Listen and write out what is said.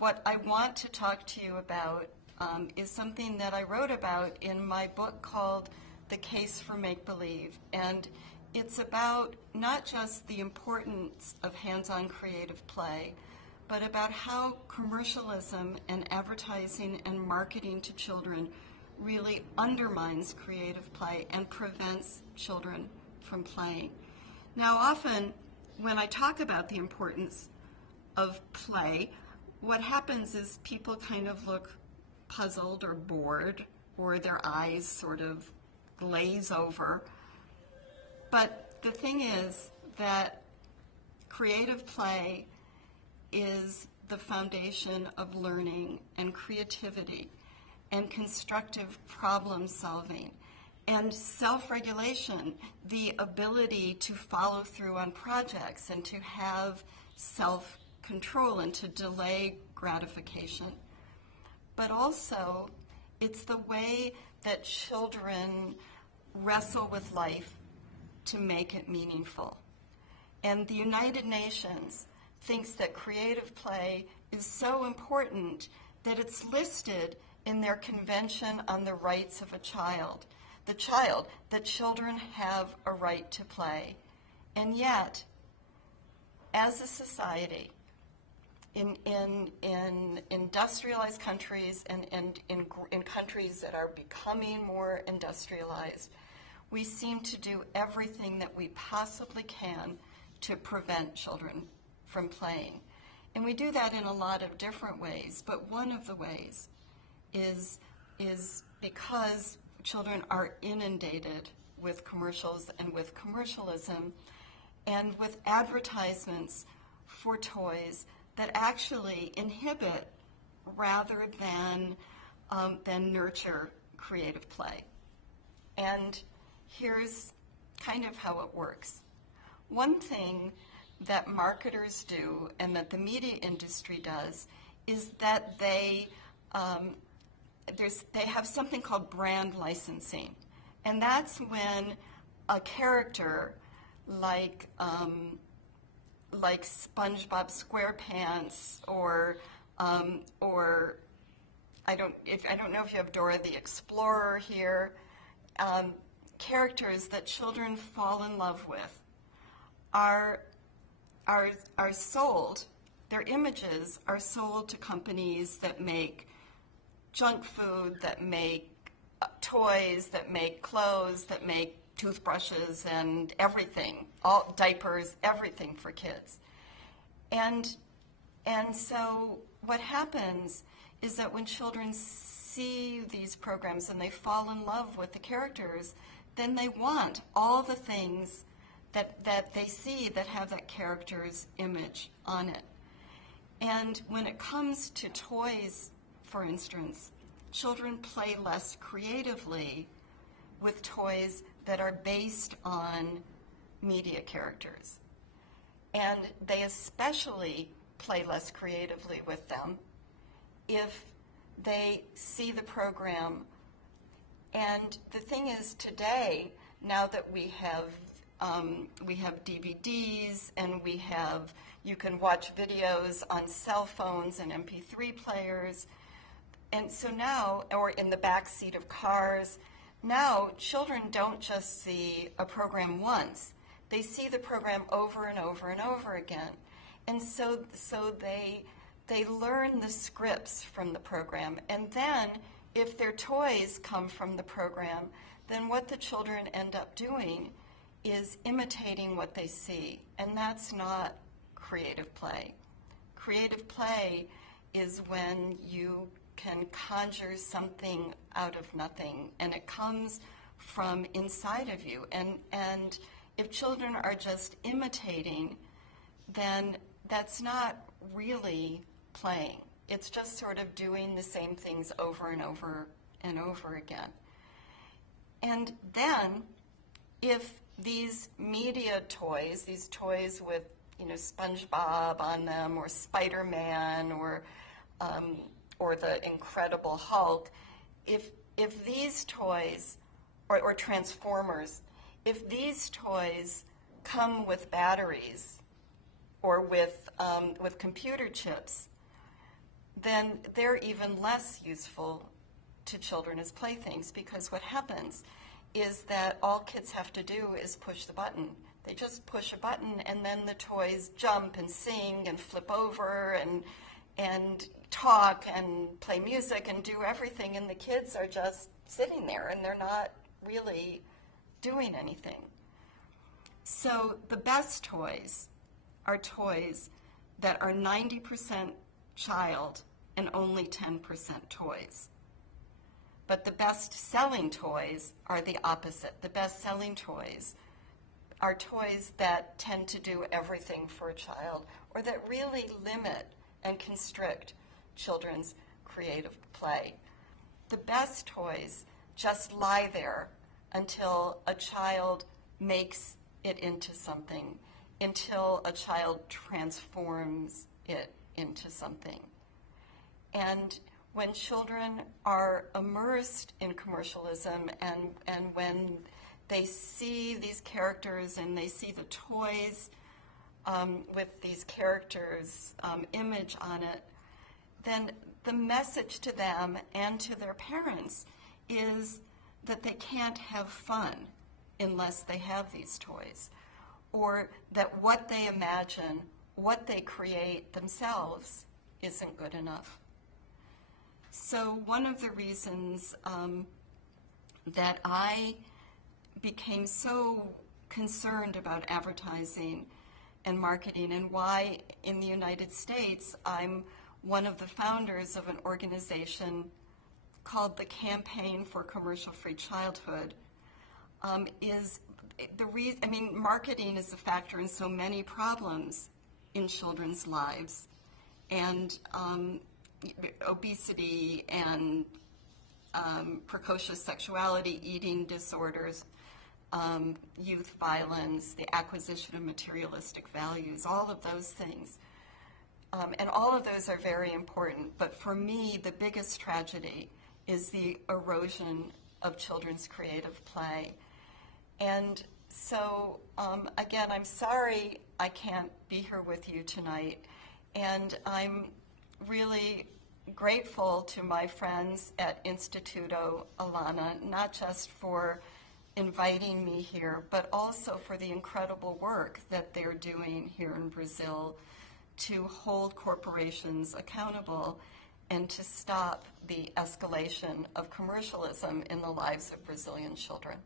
What I want to talk to you about is something that I wrote about in my book called The Case for Make-Believe. And it's about not just the importance of hands-on creative play, but about how commercialism and advertising and marketing to children really undermines creative play and prevents children from playing. Now, often when I talk about the importance of play, what happens is people kind of look puzzled or bored, or their eyes sort of glaze over. But the thing is that creative play is the foundation of learning and creativity and constructive problem solving and self-regulation, the ability to follow through on projects and to have self-control and to delay gratification. But also, it's the way that children wrestle with life to make it meaningful. And the United Nations thinks that creative play is so important that it's listed in their Convention on the Rights of a Child, that children have a right to play. And yet, as a society, in industrialized countries and in countries that are becoming more industrialized, we seem to do everything that we possibly can to prevent children from playing. And we do that in a lot of different ways, but one of the ways is because children are inundated with commercials and with commercialism and with advertisements for toys that actually inhibit rather than nurture creative play. And here's kind of how it works. One thing that marketers do and that the media industry does is that they have something called brand licensing. And that's when a character like SpongeBob SquarePants or I don't know if you have Dora the Explorer here, characters that children fall in love with are sold. Their images are sold to companies that make junk food, that make toys, that make clothes, that make toothbrushes and everything, all diapers, everything for kids. And so what happens is that when children see these programs and they fall in love with the characters, then they want all the things that they see that have that character's image on it. And when it comes to toys, for instance, children play less creatively with toys that are based on media characters. And they especially play less creatively with them if they see the program. And the thing is, today, now that we have DVDs and you can watch videos on cell phones and MP3 players, and so now, or in the back seat of cars, now children don't just see a program once. They see the program over and over and over again. And so they learn the scripts from the program. And then if their toys come from the program, then what the children end up doing is imitating what they see. And that's not creative play. Creative play is when you can conjure something out of nothing, and it comes from inside of you. And if children are just imitating, then that's not really playing. It's just sort of doing the same things over and over and over again. And then, if these media toys, these toys with SpongeBob on them, or Spider-Man, or the Incredible Hulk, if these toys, or Transformers, if these toys come with batteries or with computer chips, then they're even less useful to children as playthings, because what happens is that all kids have to do is push the button. They just push a button, and then the toys jump and sing and flip over and talk and play music and do everything, and the kids are just sitting there and they're not really doing anything. So the best toys are toys that are 90% child and only 10% toys. But the best-selling toys are the opposite. The best-selling toys are toys that tend to do everything for a child, or that really limit and constrict children's creative play. The best toys just lie there until a child makes it into something, until a child transforms it into something. And when children are immersed in commercialism, and when they see these characters and they see the toys with these characters' image on it, then the message to them and to their parents is that they can't have fun unless they have these toys, or that what they imagine, what they create themselves, isn't good enough. So one of the reasons that I became so concerned about advertising and marketing, and why in the United States I'm one of the founders of an organization called the Campaign for Commercial-Free Childhood, is the reason. I mean, marketing is a factor in so many problems in children's lives, and obesity and precocious sexuality, eating disorders, youth violence, the acquisition of materialistic values, all of those things. And all of those are very important, but for me, the biggest tragedy is the erosion of children's creative play. And so, again, I'm sorry I can't be here with you tonight, and I'm really grateful to my friends at Instituto Alana, not just for inviting me here, but also for the incredible work that they're doing here in Brazil to hold corporations accountable and to stop the escalation of commercialism in the lives of Brazilian children.